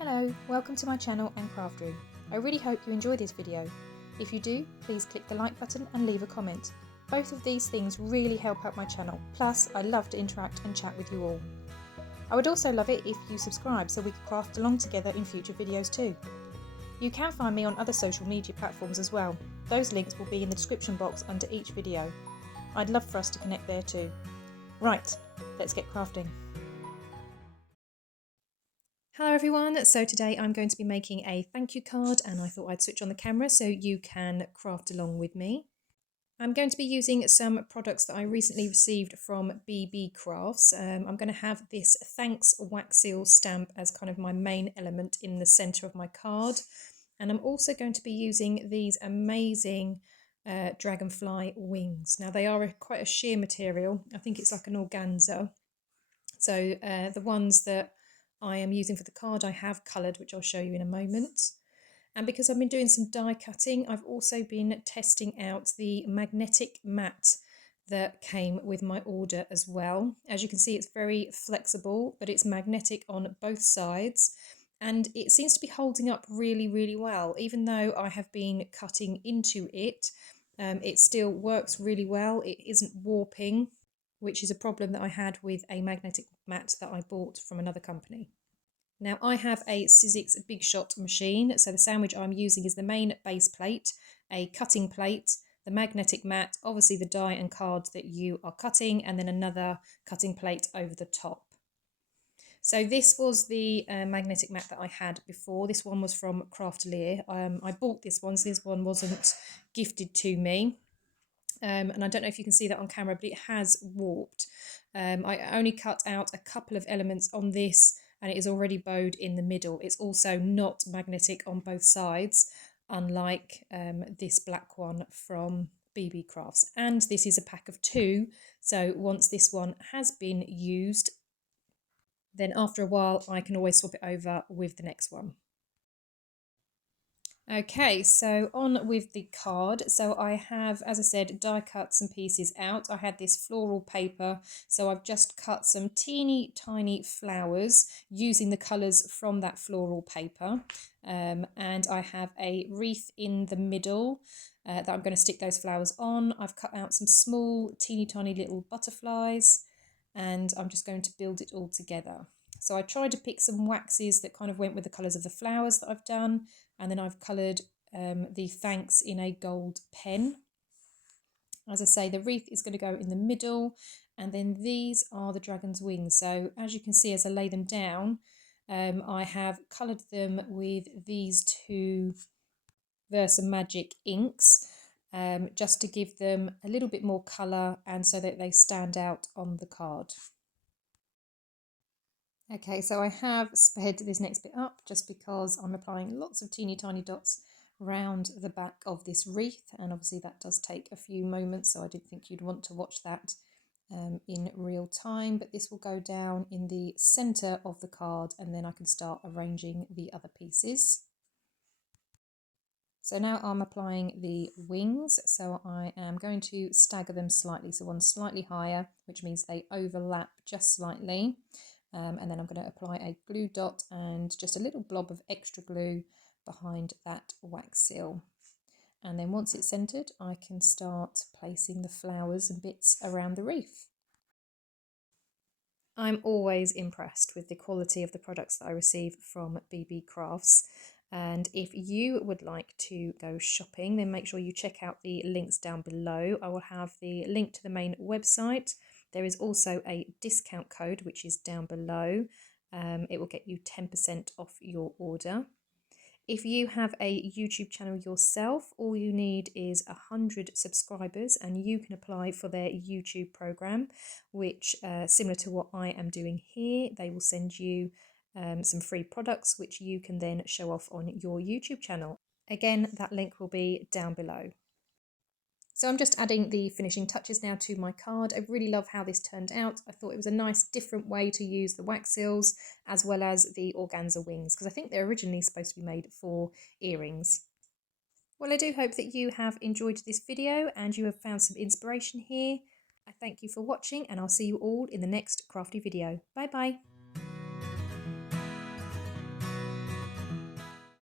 Hello, welcome to my channel and craft room. I really hope you enjoy this video. If you do, please click the like button and leave a comment. Both of these things really help out my channel, plus I love to interact and chat with you all. I would also love it if you subscribe so we could craft along together in future videos too. You can find me on other social media platforms as well. Those links will be in the description box under each video. I'd love for us to connect there too. Right, let's get crafting. Hello everyone, so today I'm going to be making a thank you card and I thought I'd switch on the camera so you can craft along with me. I'm going to be using some products that I recently received from BeeBeeCrafts. I'm going to have this thanks wax seal stamp as kind of my main element in the centre of my card. And I'm also going to be using these amazing Dragonfly wings. Now they are quite a sheer material, I think it's like an organza. So the ones that I am using for the card I have coloured, which I'll show you in a moment. And because I've been doing some die cutting, I've also been testing out the magnetic mat that came with my order as well. As you can see, it's very flexible, but it's magnetic on both sides. And it seems to be holding up really, really well. Even though I have been cutting into it, it still works really well. It isn't warping, which is a problem that I had with a magnetic mat that I bought from another company. Now I have a Sizzix Big Shot machine, so the sandwich I'm using is the main base plate, a cutting plate, the magnetic mat, obviously the die and card that you are cutting, and then another cutting plate over the top. So this was the magnetic mat that I had before. This one was from LDA. I bought this one, so this one wasn't gifted to me. And I don't know if you can see that on camera, but it has warped. I only cut out a couple of elements on this and it is already bowed in the middle. It's also not magnetic on both sides, unlike this black one from BeeBeeCrafts. And this is a pack of 2, so once this one has been used, then after a while I can always swap it over with the next one. Okay, so on with the card. So I have, as I said, die cut some pieces out. I had this floral paper, so I've just cut some teeny tiny flowers using the colours from that floral paper. And I have a wreath in the middle that I'm going to stick those flowers on. I've cut out some small, teeny tiny little butterflies, and I'm just going to build it all together. So I tried to pick some waxes that kind of went with the colours of the flowers that I've done, and then I've coloured the thanks in a gold pen. As I say, the wreath is going to go in the middle, and then these are the dragon's wings. So as you can see, as I lay them down, I have coloured them with these 2 Versa Magic inks, just to give them a little bit more colour and so that they stand out on the card. Okay, so I have sped this next bit up just because I'm applying lots of teeny tiny dots around the back of this wreath, and obviously that does take a few moments, so I didn't think you'd want to watch that in real time, but this will go down in the centre of the card and then I can start arranging the other pieces. So now I'm applying the wings, so I am going to stagger them slightly, so one slightly higher, which means they overlap just slightly. And then I'm going to apply a glue dot and just a little blob of extra glue behind that wax seal. And then once it's centred, I can start placing the flowers and bits around the wreath. I'm always impressed with the quality of the products that I receive from BeeBeeCrafts. And if you would like to go shopping, then make sure you check out the links down below. I will have the link to the main website. There is also a discount code, which is down below. It will get you 10% off your order. If you have a YouTube channel yourself, all you need is 100 subscribers and you can apply for their YouTube program, which similar to what I am doing here, they will send you some free products which you can then show off on your YouTube channel. Again, that link will be down below. So I'm just adding the finishing touches now to my card. I really love how this turned out. I thought it was a nice different way to use the wax seals as well as the organza wings, because I think they're originally supposed to be made for earrings. Well, I do hope that you have enjoyed this video and you have found some inspiration here. I thank you for watching and I'll see you all in the next crafty video. Bye bye.